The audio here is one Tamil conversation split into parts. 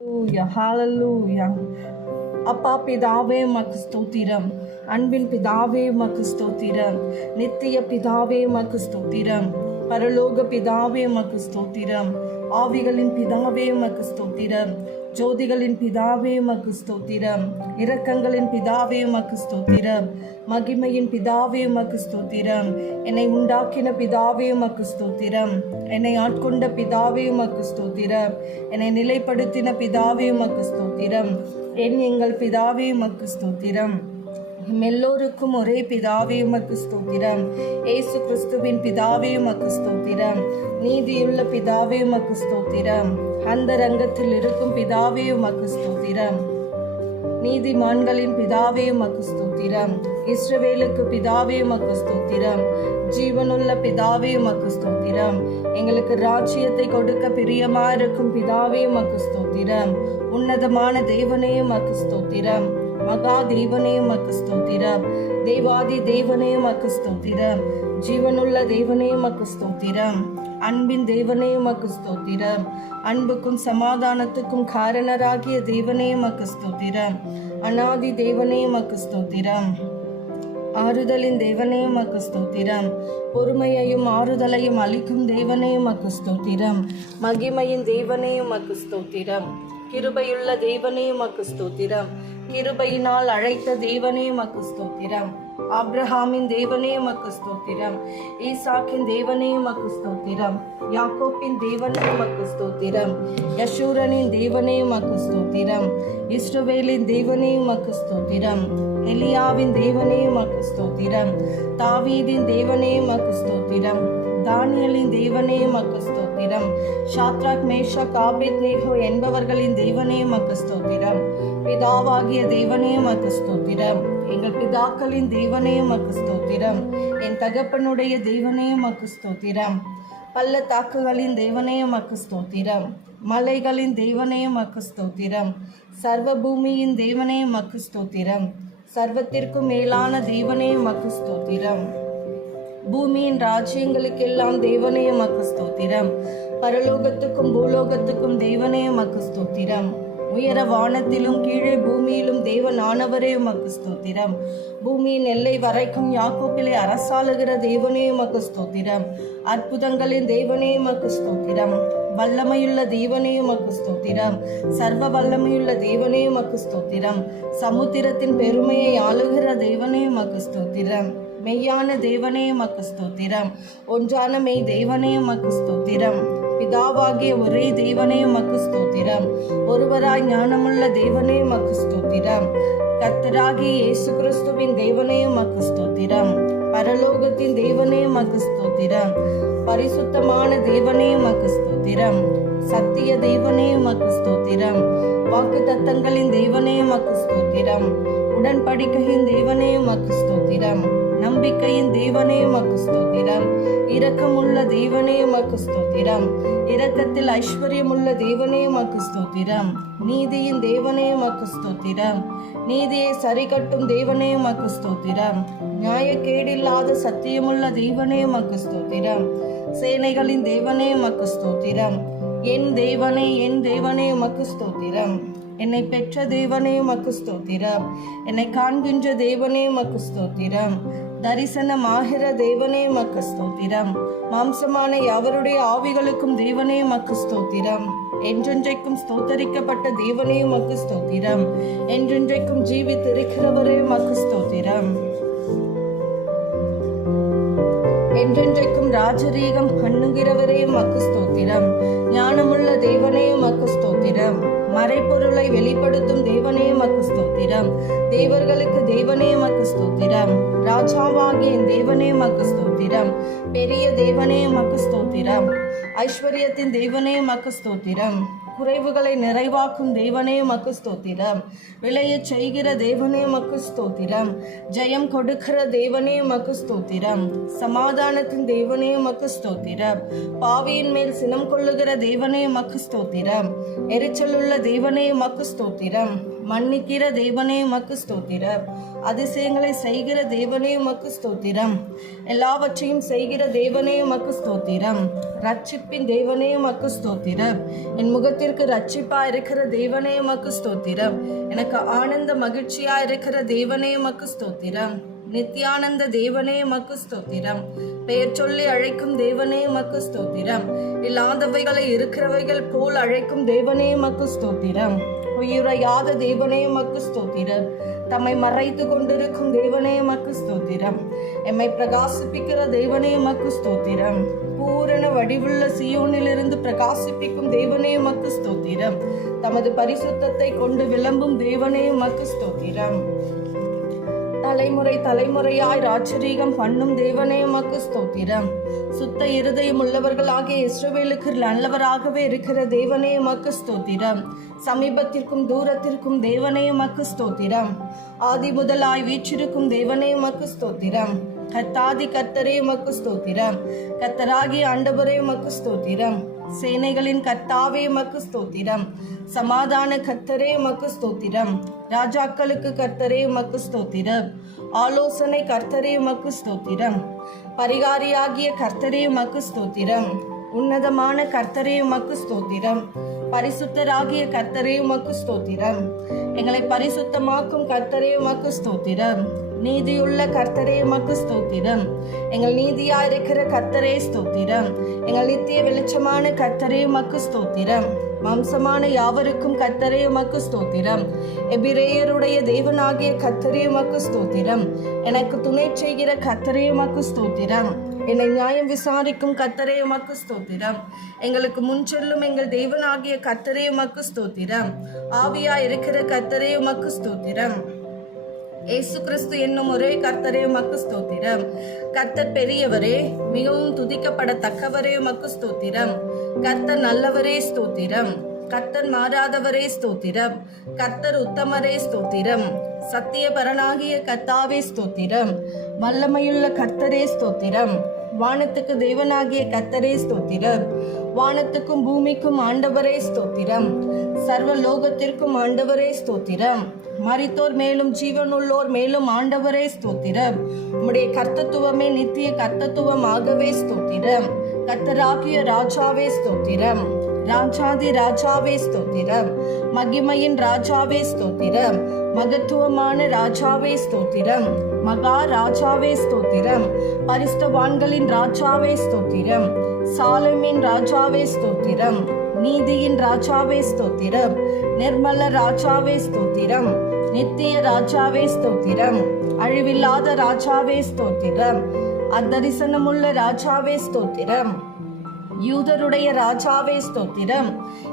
ஹalleluya ஹalleluya. அப்பா பிதாவே உமக்கு ஸ்தோத்திரம். அன்பின் பிதாவே உமக்கு ஸ்தோத்திரம். நித்திய பிதாவே உமக்கு ஸ்தோத்திரம். பரலோக பிதாவே உமக்கு ஸ்தோத்திரம். ஆவிகளின் பிதாவே உமக்கு ஸ்தோத்திரம். ஜோதிகளின் பிதாவே உமக்கு ஸ்தோத்திரம். இரக்கங்களின் பிதாவே உமக்கு ஸ்தோத்திரம். மகிமையின் பிதாவே உமக்கு ஸ்தோத்திரம். என்னை உண்டாக்கின பிதாவே உமக்கு ஸ்தோத்திரம். என்னை ஆட்கொண்ட பிதாவே உமக்கு ஸ்தோத்திரம். என்னை நிலைப்படுத்தின பிதாவே உமக்கு ஸ்தோத்திரம். எங்கள் பிதாவே உமக்கு ஸ்தோத்திரம். எல்லோருக்கும் ஒரே பிதாவே உமக்கு ஸ்தோத்திரம். ஏசு கிறிஸ்துவின் பிதாவே உமக்கு ஸ்தோத்திரம். நீதியுள்ள பிதாவே உமக்கு ஸ்தோத்திரம். அந்த ரங்கத்தில் இருக்கும் பிதாவே உமக்கு ஸ்தோத்திரம். நீதிமான்களின் பிதாவே உமக்கு ஸ்தோத்திரம். இஸ்ரவேலுக்கு பிதாவே உமக்கு ஸ்தோத்திரம். ஜீவனுள்ள பிதாவே உமக்கு ஸ்தோத்திரம். எங்களுக்கு ராஜ்யத்தை கொடுக்க பிரியமா இருக்கும் பிதாவே உமக்கு ஸ்தோத்திரம். உன்னதமான தேவனே உமக்கு ஸ்தோத்திரம். மகா தேவனே உமக்கு ஸ்தோத்திரம். தேவாதி தேவனே உமக்கு ஸ்தோத்திரம். ஜீவனுள்ள தேவனே உமக்கு ஸ்தோத்திரம். அன்பின் தேவனே உமக்கு ஸ்தோத்திரம். அன்புக்கும் சமாதானத்துக்கும் காரணராகிய தேவனே உமக்கு ஸ்தோத்திரம். அநாதி தேவனே உமக்கு ஸ்தோத்திரம். ஆறுதலின் தேவனே உமக்கு ஸ்தோத்திரம். பொறுமையையும் ஆறுதலையும் அளிக்கும் தேவனே உமக்கு ஸ்தோத்திரம். மகிமையின் தேவனே உமக்கு ஸ்தோத்திரம். கிருபையுள்ள தேவனே உமக்கு ஸ்தோத்திரம். கிருபையினால் அழைத்த தேவனே உமக்கு ஸ்தோத்திரம். ஆபிரகாமின் தேவனே உமக்கு ஸ்தோத்திரம். ஈசாக்கின் தேவனே உமக்கு ஸ்தோத்திரம். யாக்கோப்பின் தேவனே உமக்கு ஸ்தோத்திரம். யசூரனின் தேவனே உமக்கு ஸ்தோத்திரம். இஸ்ரவேலின் தேவனே உமக்கு ஸ்தோத்திரம். எலியாவின் தேவனே உமக்கு ஸ்தோத்திரம். தாவீதின் தேவனே உமக்கு ஸ்தோத்திரம். தானியலின் தேவனே உமக்கு ஸ்தோத்திரம். ஷாத்ராக் மேஷாக் ஆபேத்நேகோ என்பவர்களின் தேவனே உமக்கு ஸ்தோத்திரம். பிதாவாகிய தேவனே உமக்கு ஸ்தோத்திரம். எங்கள் பிதாக்களின் தேவனே உமக்கு ஸ்தோத்திரம். என் தகப்பனுடைய தேவனே உமக்கு ஸ்தோத்திரம். பள்ளத்தாக்குகளின் தேவனே உமக்கு ஸ்தோத்திரம். மலைகளின் தேவனே உமக்கு ஸ்தோத்திரம். சர்வ பூமியின் தேவனே உமக்கு ஸ்தோத்திரம். சர்வத்திற்கும் மேலான தேவனே உமக்கு ஸ்தோத்திரம். பூமியின் ராஜ்யங்களுக்கெல்லாம் தேவனே உமக்கு ஸ்தோத்திரம். பரலோகத்துக்கும் பூலோகத்துக்கும் தேவனே உமக்கு ஸ்தோத்திரம். உயர வானத்திலும் கீழே பூமியிலும் தேவனானவரே உமக்கு ஸ்தோத்திரம். பூமியின் எல்லை வரைக்கும் யாக்கோப்பிலே அரசாளுகிற தேவனே உமக்கு ஸ்தோத்திரம். அற்புதங்களின் தேவனே உமக்கு ஸ்தோத்திரம். வல்லமையுள்ள தேவனே உமக்கு ஸ்தோத்திரம். சர்வ வல்லமையுள்ள தேவனே உமக்கு ஸ்தோத்திரம். சமுத்திரத்தின் பெருமையை ஆளுகிற தேவனே உமக்கு ஸ்தோத்திரம். மெய்யான தேவனே உமக்கு ஸ்தோத்திரம். ஒன்றான மெய் தேவனே உமக்கு ஸ்தோத்திரம். பிதாவாகிய ஒரே தேவனே உமக்கு ஸ்தோத்திரம். ஒருவராய் ஞானமுள்ள தேவனே உமக்கு ஸ்தோத்திரம். கர்த்தராகிய இயேசு கிறிஸ்துவின் தேவனே உமக்கு ஸ்தோத்திரம். பரலோகத்தின் தேவனே உமக்கு ஸ்தோத்திரம். பரிசுத்தமான தேவனே உமக்கு ஸ்தோத்திரம். சத்திய தேவனே உமக்கு ஸ்தோத்திரம். வாக்குத்தத்தங்களின் தேவனே உமக்கு ஸ்தோத்திரம். உடன்படிக்கையின் தேவனே உமக்கு ஸ்தோத்திரம். நம்பிக்கையின் தேவனே உமக்கு ஸ்தோத்திரம். இரக்கமுள்ள தேவனே உமக்கு ஸ்தோத்திரம். இரக்கத்தில் ஐஸ்வர்யமுள்ள தேவனே உமக்கு ஸ்தோத்திரம். நீதியின் தேவனே உமக்கு ஸ்தோத்திரம். நீதியை சரிகட்டும் தேவனே உமக்கு ஸ்தோத்திரம். நியாயக்கேடில்லாத சத்தியமுள்ள தேவனே உமக்கு ஸ்தோத்திரம். சேனைகளின் தேவனே உமக்கு ஸ்தோத்திரம். என் தேவனே உமக்கு ஸ்தோத்திரம். என்னை பெற்ற தேவனே உமக்கு ஸ்தோத்திரம். என்னை காண்கின்ற தேவனே உமக்கு ஸ்தோத்திரம். தரிசனமாகிற தேவனே உமக்கு ஸ்தோத்திரம். மாம்சமான யாவருடைய ஆவிகளுக்கும் தேவனே உமக்கு ஸ்தோத்திரம். என்றென்றைக்கும் ஸ்தோத்தரிக்கப்பட்ட தேவனே உமக்கு ஸ்தோத்திரம். என்றென்றைக்கும் ஜீவித்திருக்கிறவரே உமக்கு ஸ்தோத்திரம். என்றென்றைக்கும் ராஜரீகம் பண்ணுகிறவரே உமக்கு ஸ்தோத்திரம். ஞானமுள்ள தேவனே உமக்கு ஸ்தோத்திரம். மறைப்பொருளை வெளிப்படுத்தும் தேவனே உமக்கு ஸ்தோத்திரம். தேவர்களுக்கு தேவனே உமக்கு ஸ்தோத்திரம். ராஜாவாகிய தேவனே உமக்கு ஸ்தோத்திரம். பெரிய தேவனே உமக்கு ஸ்தோத்திரம். ஐஸ்வர்யத்தின் தேவனே உமக்கு ஸ்தோத்திரம். குறைவுகளை நிறைவாக்கும் தேவனே உமக்கு ஸ்தோத்திரம். விளையச் செய்கிற தேவனே உமக்கு ஸ்தோத்திரம். ஜெயம் கொடுக்கிற தேவனே உமக்கு ஸ்தோத்திரம். சமாதானத்தின் தேவனே உமக்கு ஸ்தோத்திரம். பாவியின் மேல் சினம் கொள்ளுகிற தேவனே உமக்கு ஸ்தோத்திரம். எரிச்சலுள்ள தேவனே உமக்கு ஸ்தோத்திரம். மன்னிக்கிற தேவனே உமக்கு ஸ்தோத்திரம். அதிசயங்களை செய்கிற தேவனே உமக்கு ஸ்தோத்திரம். எல்லாவற்றையும் செய்கிற தேவனே உமக்கு ஸ்தோத்திரம். ரட்சிப்பின் தேவனே உமக்கு ஸ்தோத்திரம். என் முகத்திற்கு ரட்சிப்பா இருக்கிற தேவனே உமக்கு ஸ்தோத்திரம். எனக்கு ஆனந்த மகிழ்ச்சியா இருக்கிற தேவனே உமக்கு ஸ்தோத்திரம். நித்யானந்த தேவனே உமக்கு ஸ்தோத்திரம். பெயர் சொல்லி அழைக்கும் தேவனே உமக்கு ஸ்தோத்திரம். இல்லாதவைகளை இருக்கிறவைகள் போல் அழைக்கும் தேவனே உமக்கு ஸ்தோத்திரம். உயிரையாத தேவனே உமக்கு ஸ்தோத்திரம். தம்மை மறைத்து கொண்டிருக்கும் தேவனே உமக்கு ஸ்தோத்திரம். எம்மை பிரகாசிப்பிக்கிற தேவனே உமக்கு ஸ்தோத்திரம். பூரண வடிவுள்ள சீயோனிலிருந்து பிரகாசிப்பிக்கும் தேவனே உமக்கு ஸ்தோத்திரம். தமது பரிசுத்தத்தை கொண்டு விளம்பும் தேவனே உமக்கு ஸ்தோத்திரம். தலைமுறை தலைமுறையாய் ராஜரீகம் பண்ணும் தேவனே உமக்கு ஸ்தோத்திரம். சுத்த இருதயம் உள்ளவர்களாகிய இஸ்ரவேலுக்கு நல்லவராகவே இருக்கிற தேவனே உமக்கு ஸ்தோத்திரம். சமீபத்திற்கும் தூரத்திற்கும் தேவனே உமக்கு ஸ்தோத்திரம். ஆதி முதலாய் வீற்றிருக்கும் தேவனே உமக்கு ஸ்தோத்திரம். கர்த்தாதி கர்த்தரே உமக்கு ஸ்தோத்திரம். கர்த்தராகிய ஆண்டவரே உமக்கு ஸ்தோத்திரம். சேனைகளின் கர்த்தாவே உமக்கு ஸ்தோத்திரம். சமாதான கர்த்தரே உமக்கு ஸ்தோத்திரம். ராஜாக்களுக்கு கர்த்தரே உமக்கு ஸ்தோத்திரம். ஆலோசனை கர்த்தரே உமக்கு ஸ்தோத்திரம். பரிகாரியாகிய கர்த்தரே உமக்கு ஸ்தோத்திரம். உன்னதமான கர்த்தரே உமக்கு ஸ்தோத்திரம். பரிசுத்தராகிய கர்த்தரே உமக்கு ஸ்தோத்திரம். எங்களை பரிசுத்தமாக்கும் கர்த்தரே உமக்கு ஸ்தோத்திரம். நீதியுள்ள கர்த்தரே உமக்கு ஸ்தோத்திரம். எங்கள் நீதியா இருக்கிற கர்த்தரே ஸ்தோத்திரம். எங்கள் நித்திய வெளிச்சமான கர்த்தரே உமக்கு ஸ்தோத்திரம். வம்சமான யாவருக்கும் கர்த்தரே உமக்கு ஸ்தோத்திரம். எபிரேயருடைய தேவனாகிய கர்த்தரே உமக்கு ஸ்தோத்திரம். எனக்கு துணை செய்கிற கர்த்தரே உமக்கு ஸ்தோத்திரம். என்னை நியாயம் விசாரிக்கும் கர்த்தரே உமக்கு ஸ்தோத்திரம். எங்களுக்கு முன்செல்லும் எங்கள் தேவனாகிய கர்த்தரே உமக்கு ஸ்தோத்திரம். ஆவியா இருக்கிற கர்த்தரே உமக்கு ஸ்தோத்திரம். இயேசு கிறிஸ்து என்னும் ஒரே கர்த்தரே உமக்கு ஸ்தோத்திரம். கர்த்தர் பெரியவரே, மிகவும் துதிக்கப்படத்தக்கவரே உமக்கு ஸ்தோத்திரம். கர்த்தர் நல்லவரே ஸ்தோத்திரம். கர்த்தர் மாறாதவரே ஸ்தோத்திரம். கர்த்தர் உத்தமரே ஸ்தோத்திரம். சத்தியபரனாகிய கர்த்தாவே ஸ்தோத்திரம். வல்லமையுள்ள கர்த்தரே ஸ்தோத்திரம். வானத்துக்கு தேவனாகிய கர்த்தரே ஸ்தோத்திரம். வானத்துக்கும் பூமிக்கும் ஆண்டவரே ஸ்தோத்திரம். சர்வ லோகத்திற்கும் ஆண்டவரே ஸ்தோத்திரம். மரித்தோர் மேலும் ஜீவனுள்ளோர் மேலும் ஆண்டவரே ஸ்தோத்திரம். உம்முடைய கர்த்தத்துவமே நித்திய கர்த்தத்துவமாகவே ஸ்தோத்திரம். கர்த்தராகிய ராஜாவே ஸ்தோத்திரம். ராஜாதி ராஜாவே ஸ்தோத்திரம். மகிமையின் ராஜாவே ஸ்தோத்திரம். மகத்துவமான ராஜாவே ஸ்தோத்திரம். மகா ராஜாவே ஸ்தோத்திரம். பரிசுத்தவான்களின் ராஜாவே ஸ்தோத்திரம். சாலமின் ராஜாவே ஸ்தோத்திரம். நீதியின் ராஜாவே ஸ்தோத்திரம். நிர்மல ராஜாவே ஸ்தோத்திரம். நித்திய ராஜாவே ஸ்தோத்திரம். அழிவில்லாத ராஜாவே ஸ்தோத்திரம். அத்தரிசனமுள்ள ராஜாவே ஸ்தோத்திரம். யூதருடைய ராஜாவே ஸ்தோத்திரம்.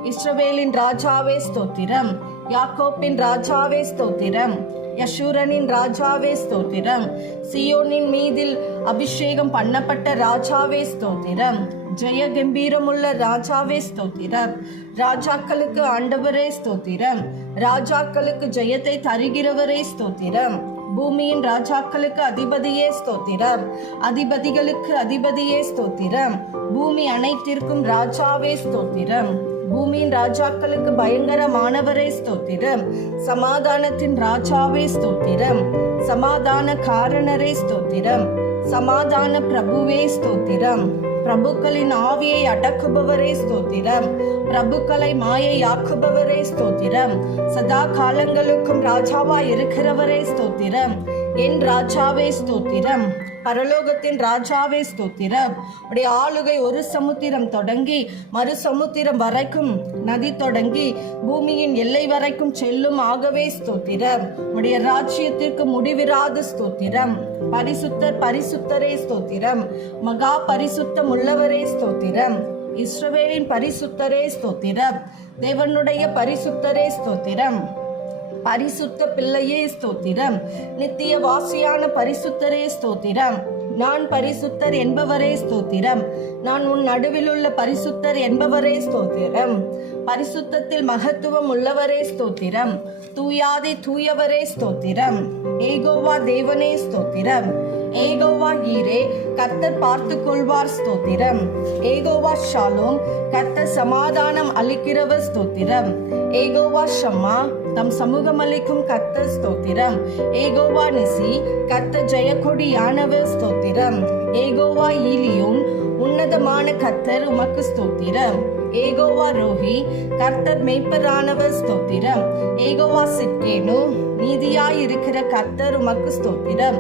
இஸ்ரவேலின் ராஜாவே ஸ்தோத்திரம். யாக்கோப்பின் ராஜாவே ஸ்தோத்திரம். யசூரனின் ராஜாவே ஸ்தோத்திரம். சியோனின் மீதில் அபிஷேகம் பண்ணப்பட்ட ராஜாவே ஸ்தோத்திரம். ஜெய கம்பீரமுள்ள ராஜாவே ஸ்தோத்திரம். ராஜாக்களுக்கு ஆண்டவரே ஸ்தோத்திரம். ராஜாக்களுக்கு ஜெயத்தை தருகிறவரே ஸ்தோத்திரம். பூமியின் ராஜாக்களுக்கு அதிபதியே ஸ்தோத்திரம். அதிபதிகளுக்கு அதிபதியே ஸ்தோத்திரம். பூமி அனைத்திற்கும் ராஜாவே ஸ்தோத்திரம். பூமியின் ராஜாக்களுக்கு பயங்கரமானவரே ஸ்தோத்திரம். சமாதானத்தின் ராஜாவே ஸ்தோத்திரம். சமாதான காரணரே ஸ்தோத்திரம். சமாதான பிரபுவே ஸ்தோத்திரம். பிரபுக்களின் ஆவியை அடக்குபவரே ஸ்தோத்திரம். பிரபுக்களை மாயையாக்குபவரே ஸ்தோத்திரம். சதா காலங்களுக்கும் ராஜாவாய் இருக்கிறவரே ஸ்தோத்திரம். என் ராஜாவே ஸ்தோத்திரம். பரலோகத்தின் ராஜாவே ஸ்தோத்திரம். உடைய ஆளுகை ஒரு சமுத்திரம் தொடங்கி மறு சமுத்திரம் வரைக்கும், நதி தொடங்கி பூமியின் எல்லை வரைக்கும் செல்லும் ஆகவே ஸ்தோத்திரம். உடைய ராஜ்யத்திற்கு முடிவிராத ஸ்தோத்திரம். பரிசுத்தர் பரிசுத்தரே ஸ்தோத்திரம். மகா பரிசுத்தம் உள்ளவரே ஸ்தோத்திரம். இஸ்ரவேலின் பரிசுத்தரே ஸ்தோத்திரம். தேவனுடைய பரிசுத்தரே ஸ்தோத்திரம். பரிசுத்த பிள்ளையே ஸ்தோத்திரம். நித்திய வாசியான பரிசுத்தரே ஸ்தோத்திரம். நான் பரிசுத்தர் என்பவரே ஸ்தோத்திரம். நான் உன் நடுவில் உள்ள பரிசுத்தர் என்பவரே ஸ்தோத்திரம். பரிசுத்தத்தில் மகத்துவம் உள்ளவரே ஸ்தோத்திரம். தூயாதி தூயவரே ஸ்தோத்திரம். ஏகோவா தேவனே ஸ்தோத்திரம். ஏகோவா ஈரே, கர்த்தர் பார்த்து கொள்வார் ஸ்தோத்திரம். ஏகோவா ஷாலோம், கர்த்தர் சமாதானம் அளிக்கிறவர் ஸ்தோத்திரம். ஏகோவா ஷம்மா, தம் சமூகம் அளிக்கும் கர்த்தர் ஸ்தோத்திரம். ஏகோவா நிசி, கர்த்தர் ஜெயக்கொடியானவர் ஸ்தோத்திரம். ஏகோவா ஈலியோன், உன்னதமான கர்த்தர் உமக்கு ஸ்தோத்திரம். ஏகோவா ரோஹி, கர்த்தர் மேய்ப்பரானவர் ஸ்தோத்திரம். ஏகோவா சிட்கேனு, நீதியாயிருக்கிற கர்த்தர் உமக்கு ஸ்தோத்திரம்.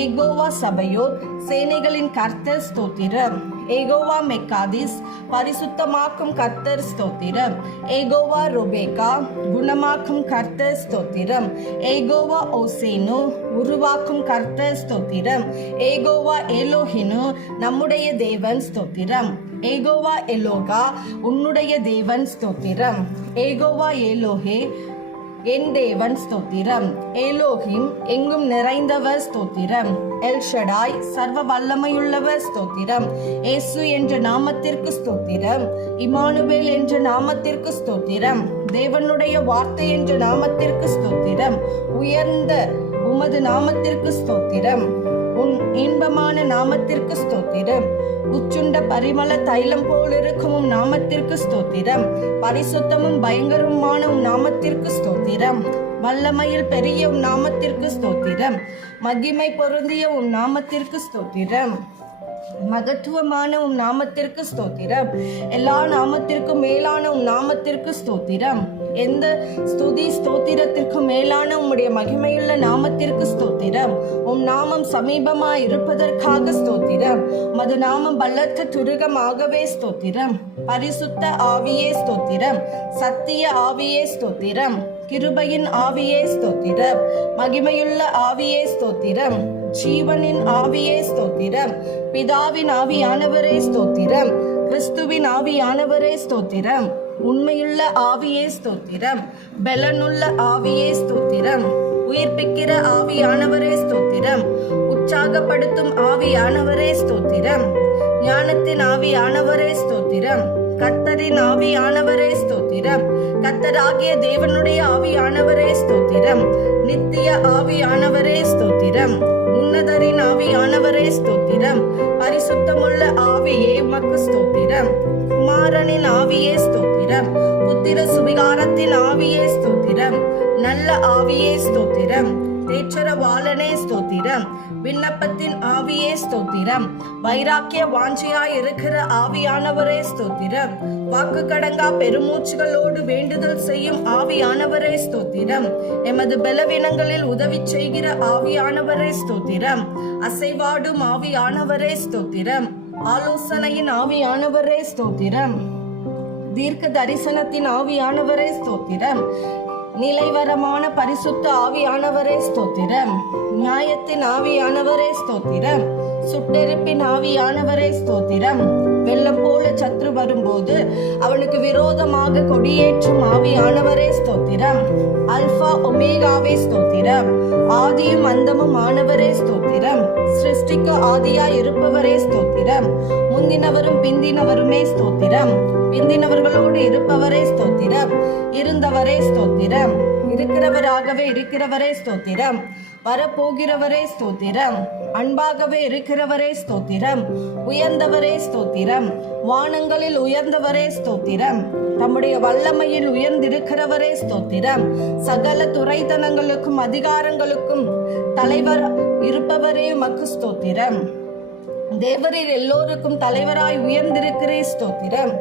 ஏகோவா சபையோர், சேனைகளின் கர்த்தர் ஸ்தோத்திரம். ஏகோவா மெக்காதிஸ், பரிசுத்தமாக்கும் கர்த்தர் ஸ்தோத்திரம். ஏகோவா ரொபேகா, குணமாக்கும் கர்த்தர் ஸ்தோத்திரம். ஏகோவா ஓசேனு, உருவாக்கும் கர்த்தர் ஸ்தோத்திரம். ஏகோவா எலோஹினு, நம்முடைய தேவன் ஸ்தோத்திரம். ஏகோவா எலோகா, உன்னுடைய தேவன் ஸ்தோத்திரம். ஏகோவா ஏலோஹே, என் தேவன் ஸ்தோத்திரம். ஏலோஹிம், எங்கும் நிறைந்தவர் ஸ்தோத்திரம். எல்ஷடாய், சர்வ வல்லமையுள்ளவர் ஸ்தோத்திரம். ஏசு என்ற நாமத்திற்கு ஸ்தோத்திரம். இமானுவேல் என்ற நாமத்திற்கு ஸ்தோத்திரம். தேவனுடைய வார்த்தை என்ற நாமத்திற்கு ஸ்தோத்திரம். உயர்ந்த உமது நாமத்திற்கு ஸ்தோத்திரம். உன் இன்பமான நாமத்திற்கு ஸ்தோத்திரம். உச்சுண்ட பரிமள தைலம் போல் இருக்கும் உம் நாமத்திற்கு ஸ்தோத்திரம். பரிசுத்தமும் பயங்கரமான உம் நாமத்திற்கு ஸ்தோத்திரம். வல்லமையில் பெரிய உம் நாமத்திற்கு ஸ்தோத்திரம். மகிமை பொருந்திய உம் நாமத்திற்கு ஸ்தோத்திரம். மகத்துவமான உம் நாமத்திற்கு ஸ்தோத்திரம். எல்லா நாமத்திற்கும் மேலான உம் நாமத்திற்கு ஸ்தோத்திரம். எந்த ஸ்துதி ஸ்தோத்திரத்திற்கு மேலான உம்முடைய மகிமையுள்ள நாமத்திற்கு ஸ்தோத்திரம். உம் நாமம் சமீபமாய் இருப்பதற்காக ஸ்தோத்திரம். மது நாமம் பலத்த துருகமாகவே ஸ்தோத்திரம். பரிசுத்த ஆவியே ஸ்தோத்திரம். சத்திய ஆவியே ஸ்தோத்திரம். கிருபையின் ஆவியே ஸ்தோத்திரம். மகிமையுள்ள ஆவியே ஸ்தோத்திரம். ஜீவனின் ஆவியே ஸ்தோத்திரம். பிதாவின் ஆவியானவரே ஸ்தோத்திரம். கிறிஸ்துவின் ஆவியானவரே ஸ்தோத்திரம். உண்மையுள்ள ஆவியே ஸ்தோத்திரம். பலனுள்ள ஆவியே ஸ்தோத்திரம். உயிர்ப்பிக்கிற ஆவியானவரே ஸ்தோத்திரம். உற்சாகப்படுத்தும் ஆவியானவரே ஸ்தோத்திரம். ஞானத்தின் ஆவியானவரே ஸ்தோத்திரம். கர்த்தரின் ஆவியானவரே ஸ்தோத்திரம். கர்த்தராகிய தேவனுடைய ஆவியானவரே ஸ்தோத்திரம். நித்திய ஆவியானவரே ஸ்தோத்திரம். உன்னதரின் ஆவியானவரே ஸ்தோத்திரம். பரிசுத்தமுள்ள ஆவியே உமக்கு ஸ்தோத்திரம். குமாரனின் ஆவியே ஸ்தோத்திரம். புத்திர சுவிகாரத்தின் ஆவியே ஸ்தோத்திரம். நல்ல ஆவியே ஸ்தோத்திரம். தேற்றரவாளனே ஸ்தோத்திரம். விண்ணப்பத்தின் ஆவியே ஸ்தோத்திரம். வைராக்கிய வாஞ்சியாய் இருக்கிற ஆவியானவரே ஸ்தோத்திரம். வாக்கு கடங்கா பெருமூச்சுகளோடு வேண்டுதல் செய்யும் ஆவியானவரே ஸ்தோத்திரம். எமது பலவீனங்களில் உதவி செய்கிற ஆவியானவரே ஸ்தோத்திரம். அசைவாடும் ஆவியானவரே ஸ்தோத்திரம். ஆலோசனையின் ஆவியானவரே ஸ்தோத்திரம். தீர்க்க தரிசனத்தின் ஆவியானவரே ஸ்தோத்திரம். நிலைவரமான பரிசுத்த ஆவியானவரே ஸ்தோத்திரம். நியாயத்தின் ஆவியானவரே ஸ்தோத்திரம். சுட்டெரிப்பின் ஆவியானவரே ஸ்தோத்திரம். வெள்ளம் போல சத்ரு வரும்போது அவனுக்கு விரோதமாக கொடியேற்றும் ஆவியானவரே ஸ்தோத்திரம். அல்பா ஒமேகாவே ஸ்தோத்திரம். ஆதியும் அந்தமும் ஆனவரே ஸ்தோத்திரம். சிருஷ்டிக்கு ஆதியாய் இருப்பவரே ஸ்தோத்திரம். முந்தினவரும் பிந்தினவருமே ஸ்தோத்திரம். பிந்தினவர்களோடு இருப்பவரே ஸ்தோத்திரம். இருந்தவரே ஸ்தோத்திரம். இருக்கிறவராகவே இருக்கிறவரே ஸ்தோத்திரம். வரப்போகிறவரே ஸ்தோத்திரம். அன்பாகவே இருக்கிறவரே ஸ்தோத்திரம். உயர்ந்தவரே ஸ்தோத்திரம். வானங்களில் உயர்ந்தவரே ஸ்தோத்திரம். தம்முடைய வல்லமையில் உயர்ந்திருக்கிறவரே ஸ்தோத்திரம். சகல துரைத்தனங்களுக்கும் அதிகாரங்களுக்கும் தலைவர் இருப்பவரே உமக்கு ஸ்தோத்திரம். தேவரில் எல்லோருக்கும் தலைவராய் உயர்ந்திருக்கிறே ஸ்தோத்திரம்.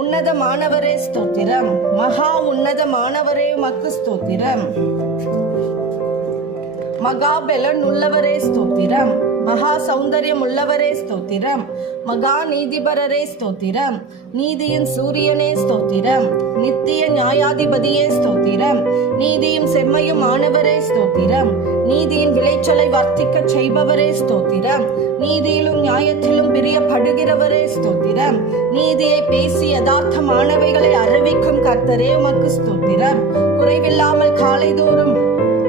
உன்னதமானவரே ஸ்தோத்திரம். மகா உன்னதமானவரே உமக்கு ஸ்தோத்திரம். மகா பலன் உள்ளவரே ஸ்தோத்திரம். மகா சௌந்தர்யம் உள்ளவரே ஸ்தோத்திரம். மகா நீதிபரரே ஸ்தோத்திரம். நீதியின் சூரியனே ஸ்தோத்திரம். நித்திய நியாயாதிபதியே ஸ்தோத்திரம். நீதியும் செம்மையும் ஆனவரே ஸ்தோத்திரம். நீதியின் விளைச்சலை வர்த்திக்க செய்பவரே ஸ்தோத்திரம். நீதியிலும் நியாயத்திலும் பிரியப்படுகிறவரே ஸ்தோத்திரம். நீதியை பேசி யதார்த்தமானவைகளை அறிவிக்கும் கர்த்தரே உமக்கு ஸ்தோத்திரம். குறைவில்லாமல் காலைதோறும்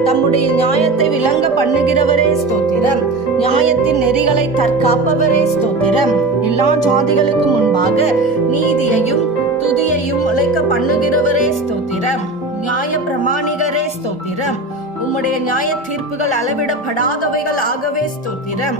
தம்முடைய நியாயத்தை விளங்க பண்ணுகிறவரே ஸ்தோத்திரம். நியாயத்தின் நெறிகளை தற்காப்பவரே ஸ்தோத்திரம். எல்லா ஜாதிகளுக்கு முன்பாக நீதியையும் துதியையும் உழைக்க பண்ணுகிறவரே ஸ்தோத்திரம். நியாய பிரமாணிகரே ஸ்தோத்திரம். உம்முடைய நியாய தீர்ப்புகள் அளவிடப்படாதவைகள் ஆகவே ஸ்தோத்திரம்.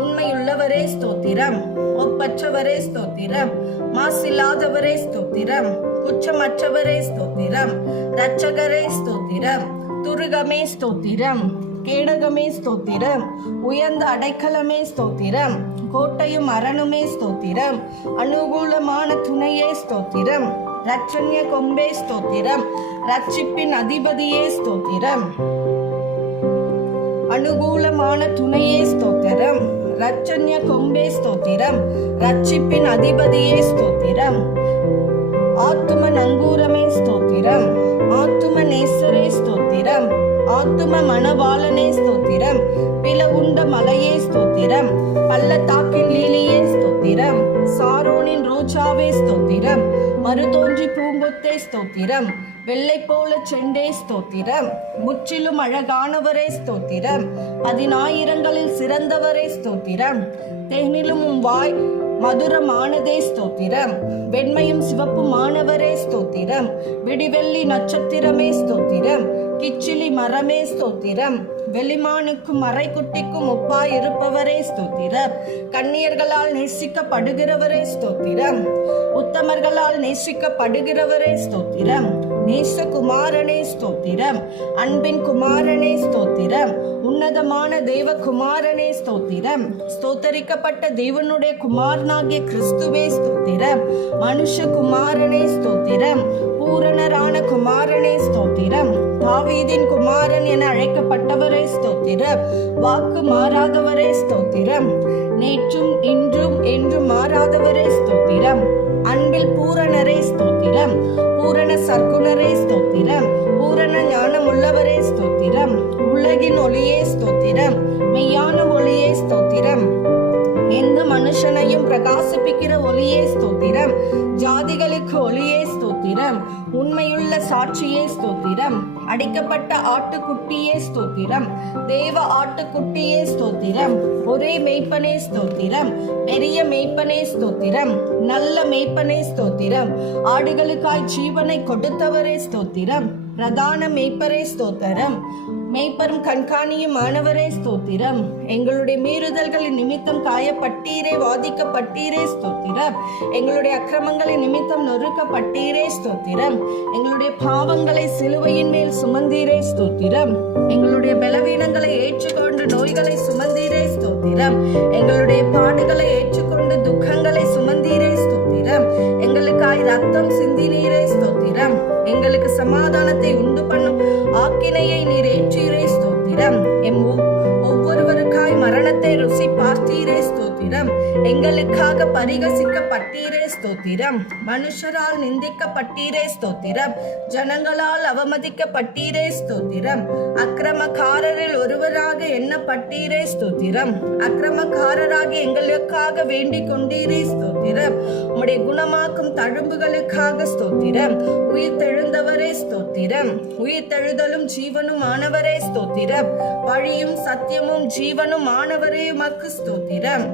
உண்மையுள்ளவரே ஸ்தோத்திரம். ஒப்பற்றவரே ஸ்தோத்திரம். மாசில்லாதவரே ஸ்தோத்திரம். குற்றமற்றவரே ஸ்தோத்திரம். இரட்சகரே ஸ்தோத்திரம். துருகமே ஸ்தோத்திரம். கேடகமே ஸ்தோத்திரம். உயர்ந்த அடைக்கலமே ஸ்தோத்திரம். கோட்டையும் அரணுமே ஸ்தோத்திரம். அனுகூலமான துணையே ஸ்தோத்திரம். இரட்சண்ய கொம்பே ஸ்தோத்திரம். ரட்சிப்பின் அதிபதியே ஸ்தோத்திரம். அனுகூலமான துணையே ஸ்தோத்திரம். இரட்சண்ய கொம்பே ஸ்தோத்திரம். ரட்சிப்பின் அதிபதியே ஸ்தோத்திரம். ஆத்தும நங்கூரமே ஸ்தோத்திரம். ஆத்தும நேசரே ஸ்தோத்திரம். ஆத்தும மணவாளனே ஸ்தோத்திரம். பிளவுண்ட மலையே ஸ்தோத்திரம். பள்ளத்தாக்கின் லீலியே ஸ்தோத்திரம். சாரோனின் ரோஜாவே ஸ்தோத்திரம். மறுதோன்றி பூங்கொத்தே ஸ்தோத்திரம். வெள்ளை போல செண்டே ஸ்தோத்திரம். முற்றிலும் அழகானவரே ஸ்தோத்திரம். 10,000களில் சிறந்தவரே ஸ்தோத்திரம். தேனிலும் வாய் மதுரமானதே ஸ்தோத்திரம். வெண்மையும் சிவப்புமானவரே ஸ்தோத்திரம். விடிவெள்ளி நட்சத்திரமே ஸ்தோத்திரம். கிச்சிலி மரமே ஸ்தோத்திரம். வெளிமானுக்கும் மறைக்குட்டிக்கும் ஒப்பாய் இருப்பவரே ஸ்தோத்திரம். கன்னியர்களால் நேசிக்கப்படுகிறவரே ஸ்தோத்திரம். உத்தமர்களால் நேசிக்கப்படுகிறவரே ஸ்தோத்திரம். நேசகுமாரனே ஸ்தோத்திரம். அன்பின் குமாரனே ஸ்தோத்திரம். உன்னதமான தேவ குமாரனே ஸ்தோத்திரம். ஸ்தோத்தரிக்கப்பட்ட தேவனுடைய குமாரனாகிய கிறிஸ்துவே ஸ்தோத்திரம். மனுஷ குமாரனே ஸ்தோத்திரம். பூரணரான குமாரனே ஸ்தோத்திரம். தாவீதின் குமாரன் என அழைக்கப்பட்டவரே ஸ்தோத்திரம். வாக்கு மாறாதவரே ஸ்தோத்திரம். நேற்றும் இன்றும் என்றும் மாறாதவரே ஸ்தோத்திரம். அன்பில் பூரணரே ஸ்தோத்திரம். பூரண சற்குணரே ஸ்தோத்திரம். பூரண ஞானமுள்ளவரே ஸ்தோத்திரம். உலகின் ஒளியே ஸ்தோத்திரம். மெய்யான ஒளியே ஸ்தோத்திரம். எந்த மனுஷனையும் பிரகாசிப்பிக்கிற ஒளியே ஸ்தோத்திரம். ஜாதிகளுக்கு ஒளியே ஸ்தோத்திரம். உண்மையுள்ள சாட்சியே ஸ்தோத்திரம். அடிக்கப்பட்ட ஆட்டுக்குட்டியே ஸ்தோத்திரம். தேவ ஆட்டுக்குட்டியே ஸ்தோத்திரம். ஒரே மேய்ப்பனே ஸ்தோத்திரம். பெரிய மேய்ப்பனே ஸ்தோத்திரம். நல்ல மேய்ப்பனே ஸ்தோத்திரம். ஆடுகளுக்காய் ஜீவனை கொடுத்தவரே ஸ்தோத்திரம். பிரதான மேய்ப்பரே ஸ்தோத்திரம். மேய்ப்பரும் கண்காணியும் மாணவரே ஸ்தோத்திரம். எங்களுடைய மீறுதல்களின் நிமித்தம் காயப்பட்டீரே, வாதிக்கப்பட்டீரே ஸ்தோத்திரம். எங்களுடைய அக்கிரமங்களின் நிமித்தம் நொறுக்கப்பட்டீரே ஸ்தோத்திரம். எங்களுடைய பாவங்களை சிலுவையின் மேல் சுமந்தீரே ஸ்தோத்திரம். எங்களுடைய பலவீனங்களை ஏற்றுக்கொண்டு நோய்களை சுமந்தீரே ஸ்தோத்திரம். எங்களுடைய பாடுகளை ஏற்றுக்கொண்டு துக்கங்களை சுமந்தீரே ஸ்தோத்திரம். எங்களுக்காய் ரத்தம் சிந்தினீரே ஸ்தோத்திரம். எங்களுக்கு சமாதானத்தை உண்டு பண்ணும் ஆக்கினையை நீர் ஏற்றீரே ஸ்தோத்திரம். ஒவ்வொருவருக்காய் மரணத்தை ருசி பார்த்தீரே ஸ்தோத்திரம். எங்களுக்காக பரிகசிக்கப்பட்டீரே ஸ்தோத்திரம். மனுஷரால் நிந்திக்கப்பட்டீரே ஸ்தோத்திரம். ஜனங்களால் அவமதிக்கப்பட்டீரே ஸ்தோத்திரம். அக்கிரமக்காரரில் ஒருவராக எண்ணப்பட்டீரே ஸ்தோத்திரம். அக்கிரமக்காரராக எங்களுக்காக வேண்டிக் கொண்டீரே ஸ்தோத்திரம். உம்முடைய குணமாக்கும் தழும்புகளுக்காக ஸ்தோத்திரம். உயிர் தெழுந்தவரே ஸ்தோத்திரம். உயிர் தெழுதலும் ஜீவனும் ஆனவரே ஸ்தோத்திரம். வழியும் சத்தியமும் ஜீவனும் ஆனவரே உமக்கு ஸ்தோத்திரம்.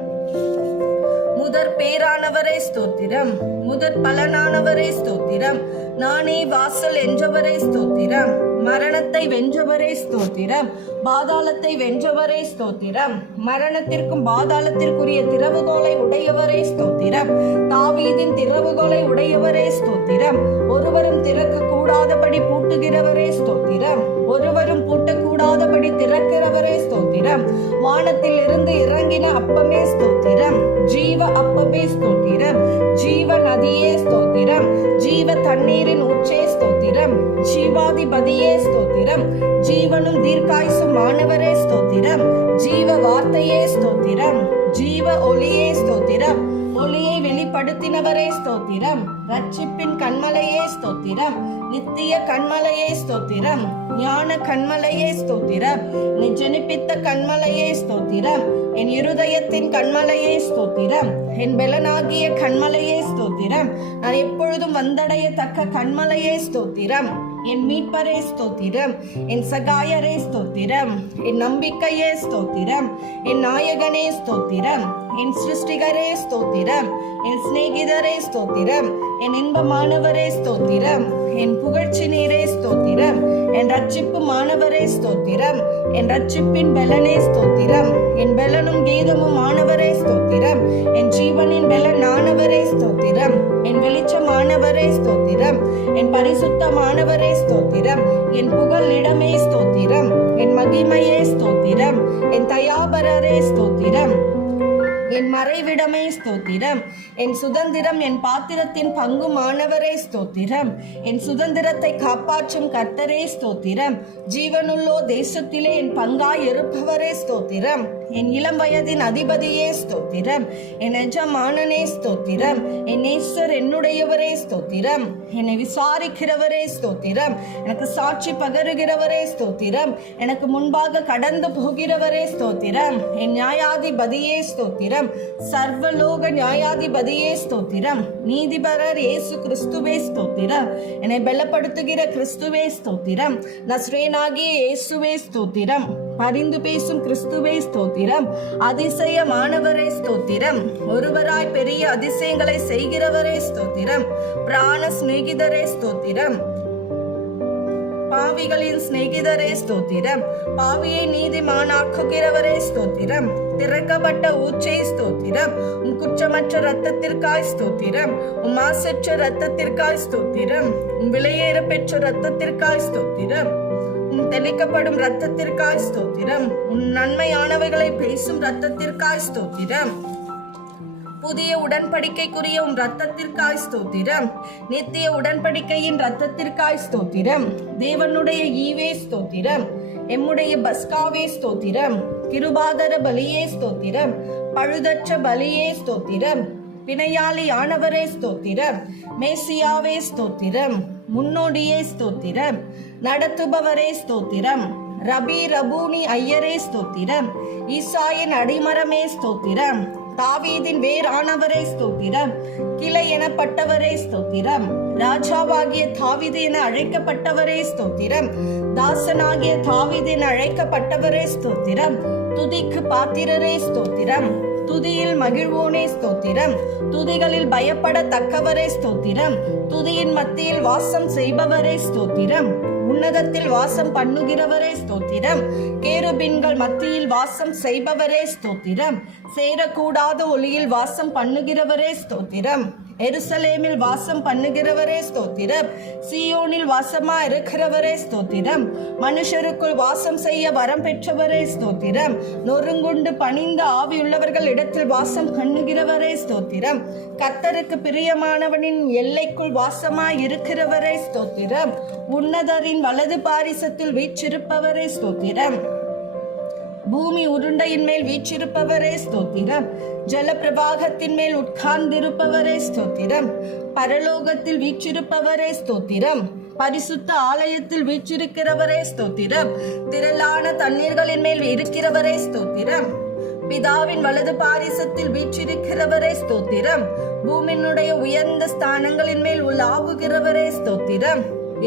முதற் பேரானவரே ஸ்தோத்திரம். முதற் பலனானவரே ஸ்தோத்திரம். நானே வாசல் என்றவரே ஸ்தோத்திரம். மரணத்தை வென்றவரே ஸ்தோத்திரம். பாதாளத்தை வென்றவரே ஸ்தோத்திரம். மரணத்திற்கும் பாதாளத்திற்குரிய திறவுகோலை உடையவரே ஸ்தோத்திரம். தாவீதின் திறவுகோலை உடையவரே ஸ்தோத்திரம். ஒருவரும் திறக்க கூடாதபடி பூட்டுகிறவரே ஸ்தோத்திரம். ஒருவரும் பூட்டக்கூடாதபடி திறக்கிறவரே ஸ்தோத்திரம். வானத்தில் இருந்து இறங்கின அப்பமே ஸ்தோத்திரம். ஜீவ அப்பமே ஸ்தோத்திரம். ஜீவ நதியே ஸ்தோத்திரம். ஜீவ தண்ணீரின் ஊற்றே ஸ்தோத்திரம். ஜீவாதிபதியே ஸ்தோத்திரம். ஜீவனும் தீர்க்காயுசும் ஆனவரே ஸ்தோத்திரம். ஜீவ வார்த்தையே ஸ்தோத்திரம். ஜீவ ஒளியே ஸ்தோத்திரம். ஒளியை வெளிப்படுத்தினவரே ஸ்தோத்திரம். ரட்சிப்பின் கண்மலையே ஸ்தோத்திரம். நித்திய கண்மலையே ஸ்தோத்திரம். ஞான கண்மலையே ஸ்தோத்திரம். நீ ஜனிப்பித்த கண்மலையே ஸ்தோத்திரம். என் இருதயத்தின் கண்மலையே ஸ்தோத்திரம். என் பெலனாகிய கண்மலையே ஸ்தோத்திரம். நான் எப்பொழுதும் வந்தடையத்தக்க கண்மலையே ஸ்தோத்திரம். என் மீட்பரே ஸ்தோத்திரம். என் சகாயரே ஸ்தோத்திரம். என் நம்பிக்கையே ஸ்தோத்திரம். என் நாயகனே ஸ்தோத்திரம். என் சிருஷ்டிகரே ஸ்தோத்திரம். என் சிநேகிதரே ஸ்தோத்திரம். என் இன்பமானவரே ஸ்தோத்திரம். என் புகழ்ச்சி நீரே ஸ்தோத்திரம். என் ரட்சிப்பு மாணவரே ஸ்தோத்திரம். என் ரட்சிப்பின் பெலனே ஸ்தோத்திரம். என் பெலனும் கீதமும் மாணவரே ஸ்தோத்திரம். என் ஜீவனின் பெலன் ஆனவரே ஸ்தோத்திரம். என் வெளிச்சமானவரே ஸ்தோத்திரம். என் பரிசுத்தமானவரே ஸ்தோத்திரம். என் புகழ் இடமே ஸ்தோத்திரம். என் மகிமையே ஸ்தோத்திரம். என் தயாபரரே ஸ்தோத்திரம். என் மறைவிடமே ஸ்தோத்திரம். என் சுதந்திரம், என் பாத்திரத்தின் பங்குமானவரே ஸ்தோத்திரம். என் சுதந்திரத்தை காப்பாற்றும் கர்த்தரே ஸ்தோத்திரம். ஜீவனுள்ளோ தேசத்திலே என் பங்காய் இருப்பவரே ஸ்தோத்திரம். என் இளம் வயதின் அதிபதியே ஸ்தோத்திரம். என் எஜமானனே ஸ்தோத்திரம். என் நேசர் என்னுடையவரே ஸ்தோத்திரம். என்னை விசாரிக்கிறவரே ஸ்தோத்திரம். எனக்கு சாட்சி பகருகிறவரே ஸ்தோத்திரம். எனக்கு முன்பாக கடந்து போகிறவரே ஸ்தோத்திரம். என் நியாயாதிபதியே ஸ்தோத்திரம். சர்வலோக நியாயாதிபதியே ஸ்தோத்திரம். நீதிபரர் இயேசு கிறிஸ்துவே ஸ்தோத்திரம். என்னை பலப்படுத்துகிற கிறிஸ்துவே ஸ்தோத்திரம். நஸ்ரேனாகிய இயேசுவே ஸ்தோத்திரம். பரிந்து பேசும் கிறிஸ்துவே ஸ்தோத்திரம். அதிசயமானவரே ஸ்தோத்திரம். ஒருவராய் பெரிய அதிசயங்களை செய்கிறவரே ஸ்தோத்திரம். பிராண சிநேகிதரே ஸ்தோத்திரம். பாவிகளின் சிநேகிதரே ஸ்தோத்திரம். பாவியை நீதிமானாக்குகிறவரே ஸ்தோத்திரம். திறக்கப்பட்ட ஊச்சை ஸ்தோத்திரம். உம் குற்றமற்ற இரத்தத்திற்காய் ஸ்தோத்திரம். உம் மாசற்ற இரத்தத்திற்காய் ஸ்தோத்திரம். உம் விலையேற பெற்ற இரத்தத்திற்காய் ஸ்தோத்திரம். உம் தெளிக்கப்படும் இரத்தத்திற்காய் ஸ்தோத்திரம். உன் நன்மையானவைகளை பேசும் இரத்தத்திற்காய் ஸ்தோத்திரம். புதிய உடன்படிக்கைக்குரிய உன் இரத்தத்திற்காய் ஸ்தோத்திரம். நித்திய உடன்படிக்கையின் இரத்தத்திற்காய் ஸ்தோத்திரம். தேவனுடைய ஈவே ஸ்தோத்திரம். எம்முடைய பஸ்காவே ஸ்தோத்திரம். கிருபாதர பலியே ஸ்தோத்திரம். பழுதற்ற பலியே ஸ்தோத்திரம். பிணையாளி ஆனவரே ஸ்தோத்திரம். மேசியாவே ஸ்தோத்திரம். முன்னோடியே ஸ்தோத்திரம். நடத்துபவரே ஸ்தோத்திரம். ரபி ரபூனி ஐயரே ஸ்தோத்திரம். ஈசாயின் அடிமரமே ஸ்தோத்திரம். தாவீதின் வேரானவரே ஸ்தோத்திரம். கிளை எனப்பட்டவரே ஸ்தோத்திரம். ராஜாவாகிய தாவீது என அழைக்கப்பட்டவரே ஸ்தோத்திரம். தாசனாகிய தாவீது என அழைக்கப்பட்டவரே ஸ்தோத்திரம். துதிக்கு பாத்திரரே ஸ்தோத்திரம். துதியில் மகிழ்வோனே ஸ்தோத்திரம். துதிகளில் பயப்படத்தக்கவரே ஸ்தோத்திரம். துதியின் மத்தியில் வாசம் செய்பவரே ஸ்தோத்திரம். உன்னதத்தில் வாசம் பண்ணுகிறவரே ஸ்தோத்திரம். கேருபின்கள் மத்தியில் வாசம் செய்பவரே ஸ்தோத்திரம். சேரக்கூடாத ஒளியில் வாசம் பண்ணுகிறவரே ஸ்தோத்திரம். எருசலேமில் வாசம் பண்ணுகிறவரே ஸ்தோத்திரம். சீயோனில் வாசமா இருக்கிறவரே ஸ்தோத்திரம். மனுஷருக்குள் வாசம் செய்ய வரம் பெற்றவரே ஸ்தோத்திரம். நொறுங்குண்டு பணிந்த ஆவியுள்ளவர்கள் இடத்தில் வாசம் பண்ணுகிறவரே ஸ்தோத்திரம். கர்த்தருக்கு பிரியமானவனின் எல்லைக்குள் வாசமாய் இருக்கிறவரே ஸ்தோத்திரம். உன்னதரின் வலது பாரிசத்தில் வீற்றிருப்பவரே ஸ்தோத்திரம். பூமி உருண்டையின் மேல் வீற்றிருப்பவரே ஸ்தோத்திரம். ஜல பிரவாகத்தின் மேல் உட்கார்ந்திருப்பவரே ஸ்தோத்திரம். பரலோகத்தில் வீற்றிருப்பவரே ஸ்தோத்திரம். பரிசுத்த ஆலயத்தில் வீற்றிருக்கிறவரே ஸ்தோத்திரம். திரளான தண்ணீர்களின் மேல் இருக்கிறவரே ஸ்தோத்திரம். பிதாவின் வலது பாரிசத்தில் வீற்றிருக்கிறவரே ஸ்தோத்திரம். பூமியினுடைய உயர்ந்த ஸ்தானங்களின் மேல் உலாவுகிறவரே ஸ்தோத்திரம்.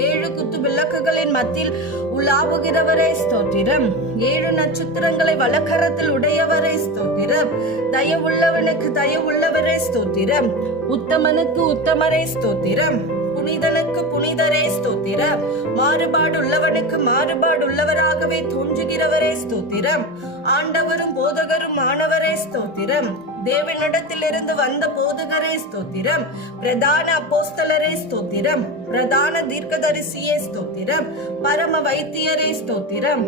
7 குத்து விளக்குகளின் மத்தியில் உலாவுகிறவரே ஸ்தோத்திரம். 7 நட்சத்திரங்களை வலக்கரத்தில் உடையவரே ஸ்தோத்திரம். தயவுள்ளவனுக்கு தயவுள்ளவரே ஸ்தோத்திரம். உத்தமனுக்கு உத்தமரே ஸ்தோத்திரம். புனிதனுக்கு புனிதரே ஸ்தோத்திரம். மாறுபாடுள்ளவனுக்கு மாறுபாடுள்ளவராகவே தோன்றுகிறவரே ஸ்தோத்திரம். ஆண்டவரும் போதகரும் ஆனவரே ஸ்தோத்திரம். தேவனிடத்திலிருந்து வந்த போதகரே ஸ்தோத்திரம். பிரதான அப்போஸ்தலரே ஸ்தோத்திரம். பிரதான தீர்க்கதரிசியே ஸ்தோத்திரம். பரம வைத்தியரே ஸ்தோத்திரம்.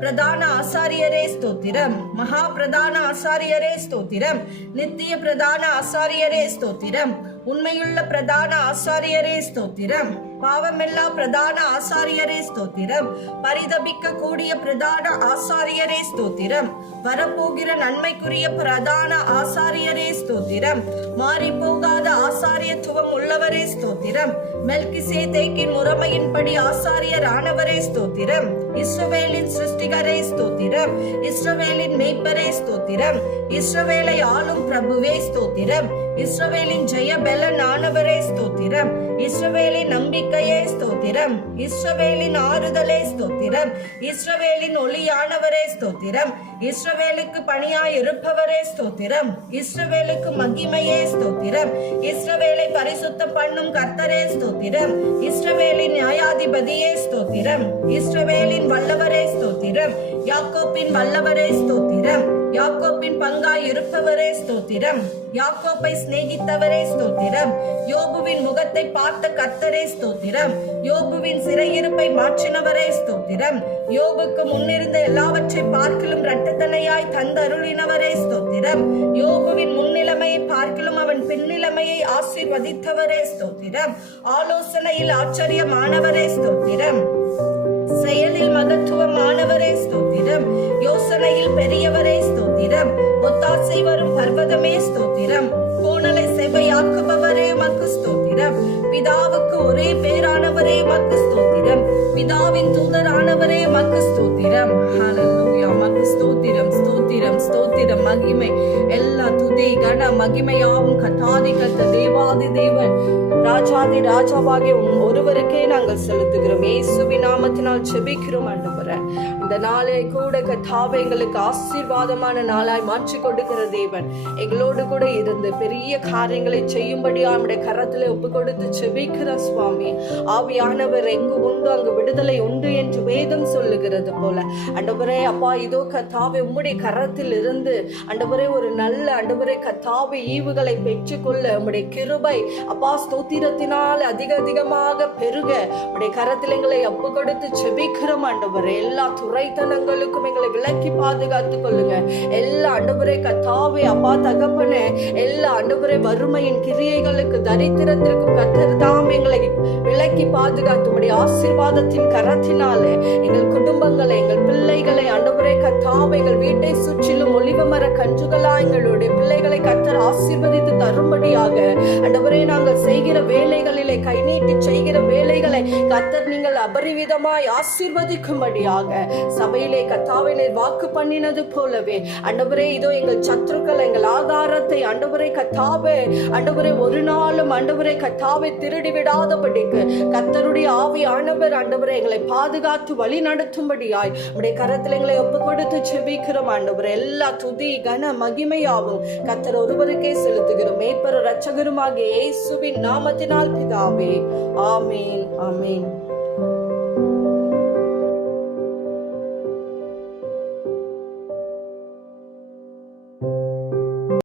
பிரதான ஆசாரியரே ஸ்தோத்திரம். மகா பிரதான ஆசாரியரே ஸ்தோத்திரம். நித்திய பிரதான ஆசாரியரே ஸ்தோத்திரம். உண்மையுள்ள பிரதான ஆசாரியரே ஸ்தோத்திரம். பாவமெல்லா பிரதான ஆசாரியரே ஸ்தோத்திரம். பரிதபிக்க கூடிய பிரதான ஆசாரியரே ஸ்தோத்திரம். வரப்போகிற நன்மைக்குரிய பிரதான ஆசாரியரே ஸ்தோத்திரம். மாறி போகாத ஆசாரியத்துவம் உள்ளவரே ஸ்தோத்திரம். மெல்கிசேதேக்கின் முறைமையின்படி ஆசாரியர் ஆனவரே ஸ்தோத்திரம். இஸ்ரவேலின் சிருஷ்டிகரே ஸ்தோத்திரம். இஸ்ரவேலின் மேய்ப்பரே ஸ்தோத்திரம். இஸ்ரவேலை ஆளும் பிரபுவே ஸ்தோத்திரம். இஸ்ரவேலின் ஜெயபலன் ஆனவரே ஸ்தோத்திரம். இஸ்ரவேலின் நம்பிக்கையே ஸ்தோத்திரம். இஸ்ரவேலின் ஆறுதலே ஸ்தோத்திரம். இஸ்ரவேலின் ஒளியானவரே ஸ்தோத்திரம். இஸ்ரவேலுக்கு பணியாய் இருப்பவரே ஸ்தோத்திரம். இஸ்ரவேலுக்கு மகிமையே ஸ்தோத்திரம். இஸ்ரவேலை பரிசுத்தம் பண்ணும் கர்த்தரே ஸ்தோத்திரம். இஸ்ரவேலின் நியாயாதிபதி நியாயாதிபதியே ஸ்தோத்திரம். இஸ்ரவேலின் வல்லவரே ஸ்தோத்திரம். யாக்கோப்பின் வல்லவரே ஸ்தோத்திரம். யாக்கோப்பின் பங்காய் இருப்பவரே ஸ்தோத்திரம். யாக்கோப்பை சிநேகித்தவரே ஸ்தோத்திரம். யோபுவின் முகத்தை பார்த்த கர்த்தரே ஸ்தோத்திரம். யோபுவின் சிறையிருப்பை மாற்றினவரே ஸ்தோத்திரம். யோபுக்கு முன்னிருந்த எல்லாவற்றை பார்க்கிலும் இரட்டத்தனையாய் தந்தருளினவரே ஸ்தோத்திரம். யோபுவின் முன்னிலைமையை பார்க்கிலும் அவன் பின்னிலைமையை ஆசீர்வதித்தவரே ஸ்தோத்திரம். ஆலோசனையில் ஆச்சரியமானவரே ஸ்தோத்திரம். செயலில் மகத்துவமானவரே ஸ்தோத்திரம். யோசனையில் பெரியவரே ஸ்தோத்திரம். ஒத்தாசை வரும் பர்வதமே ஸ்தோத்திரம். கோணலை செவ்வையாக்குபவரே உமக்கு ஸ்தோத்திரம். பிதாவுக்கு ஒரே பேரானவரே உமக்கு ஸ்தோத்திரம். பிதாவின் தூதரானவரே உமக்கு ஸ்தோத்திரம். ஹல்லேலூயா. உமக்கு ஸ்தோத்திரம், ஸ்தோத்திரம், ஸ்தோத்திரம். மகிமை எல்லா துதி கன மகிமையாவும் கர்த்தாதி கர்த்தர் தேவாதி தேவன் ராஜாதி ராஜாவாகிய ஒருவருக்கே நாங்கள் செலுத்துகிறோம். இயேசுவின் நாமத்தினால் ஜெபிக்கிறோம் ஆண்டவரே. இந்த நாளை கூட கர்த்தாவே எங்களுக்கு ஆசீர்வாதமான நாளாய் மாற்றி கொடுக்கிற தேவன் எங்களோடு கூட இருந்து பெரிய காரியங்களை செய்யும்படியா நம்முடைய கரத்திலே ஒப்பு கொடுத்து ஜெபிக்கிற சுவாமி. ஆவியானவர் எங்கு உண்டு அங்கு விடுதலை உண்டு என்று வேதம் சொல்லுகிறது போல ஆண்டவரே அப்பா இதோ கர்த்தாவே உம்முடைய கரத்தில் இருந்து ஆண்டவரே ஒரு நல்ல ஆண்டவரே கர்த்தாவே ஈவுகளை பெற்றுக்கொள்ள உம்முடைய கிருபை அப்பா ஸ்தோத்திரத்தினால் அதிகமாக பெருக உடைய கரத்தில் எங்களை ஒப்பு கொடுத்து ஜெபிக்கிறோம் ஆண்டவரே. எல்லா துரைத்தனங்களுக்கும் எங்களை விலக்கி பாதுகாத்துக் கொள்ளுங்க. எல்லா ஆண்டவரே கர்த்தாவே அப்பா தகப்பனே எல்லா ஆண்டவரே வறுமையின் கிரியைகளுக்கு தரித்திரத்திற்கும் கர்த்தர் தாம் எங்களை விலக்கி பாதுகாத்து உடைய ஆசீர்வாதத்தின் கரத்தினாலே எங்கள் குடும்பங்களை எங்கள் பிள்ளைகளை ஆண்டவரே கர்த்தாவே எங்கள் வீட்டை சுற்றிலும் ஒலிவ மர கன்றுகளா எங்களுடைய பிள்ளைகளை கர்த்தர் ஆசீர்வதித்து தரும்படியாக ஆண்டவரே நாங்கள் செய்கிற வேலைகளிலே கை நீட்டி செய்கிற வேலைகளை கர்த்தர் நீங்கள் அபரிவிதமாய் ஆசீர்வதிக்கும்படியாக சபையிலே கர்த்தாவிலே வாக்கு பண்ணினது போலவே ஆண்டவரே இதோ எங்கள் சத்துருக்கள் எங்கள் ஆகாரத்தை ஆண்டவரே கர்த்தாவே ஆண்டவரே ஒரு நாளும் ஆண்டவரே கர்த்தாவை திருடி விடாதபடிக்கு கர்த்தருடைய ஆவியானவர் ஆண்டவரே எங்களை பாதுகாத்து வழி நடத்தும்படியாய் உடைய கரத்தில் எங்களை ஒப்பு கொடுத்து ஜெபிக்கிறோம் ஆண்டவரே. எல்லா துதி கன மகிமையாவும் கர்த்தர் ஒருவருக்கே செலுத்துகிறோம். மேய்ப்பர் இரட்சகருமாகிய இயேசுவின் நாமத்தினால் பிதாவே. ஆமீன், ஆமீன்.